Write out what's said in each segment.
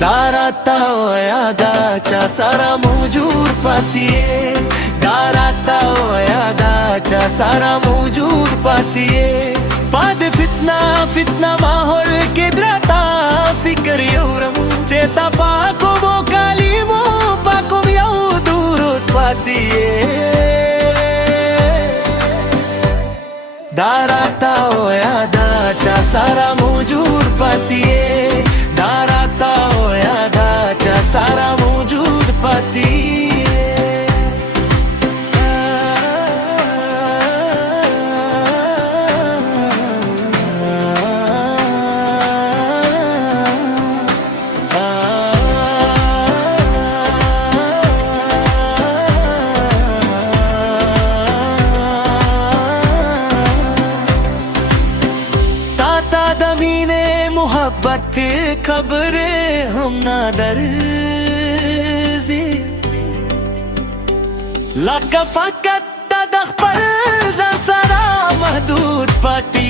दाराता हो यादाच्या सारा मौजूद पातीये दाराता हो यादाच्या सारा मौजूद पातीये पाद फितना फितना माहौल किद्राता फिकर यौरम चेता पाको मो कालीमो पाको यौ दूरोत पातीये दाराता हो यादाच्या सारा मौजूद पातीये दाराता हो यादाच्या सारा मौजूद पातीये मोहब्बत खबरे हम ना दर्जी लक फकत तदखल सारा महदूद पाती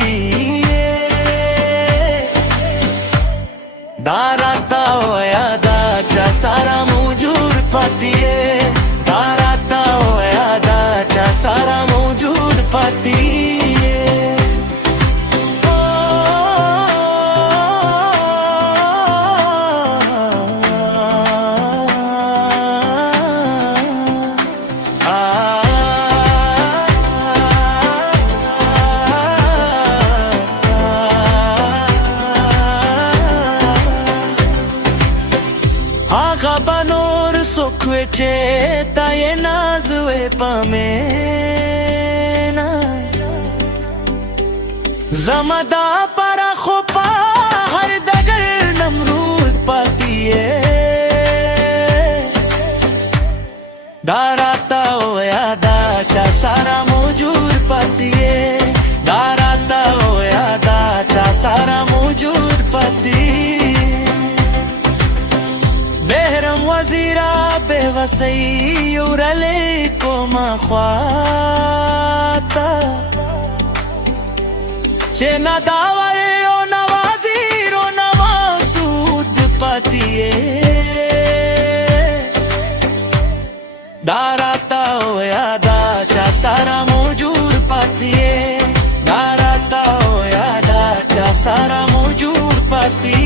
दाराता हो यादाच्या सारा मौजूद पाती दाराता हो यादाच्या सारा मौजूद पाती Banor sokweche taye nazwe pamena zamada para khopa har dagar namrud patiye darata ho yadacha sara mawjud patiye darata ho yadacha sara mawjud patiye Wazira बेवसई उरले को मख्वाता चेना दावर ओ नवाजी रो नवासूद पातीये दाराता हो यादाच्या सारा मौजूद पातीये दाराता हो यादाच्या सारा मौजूद पातीये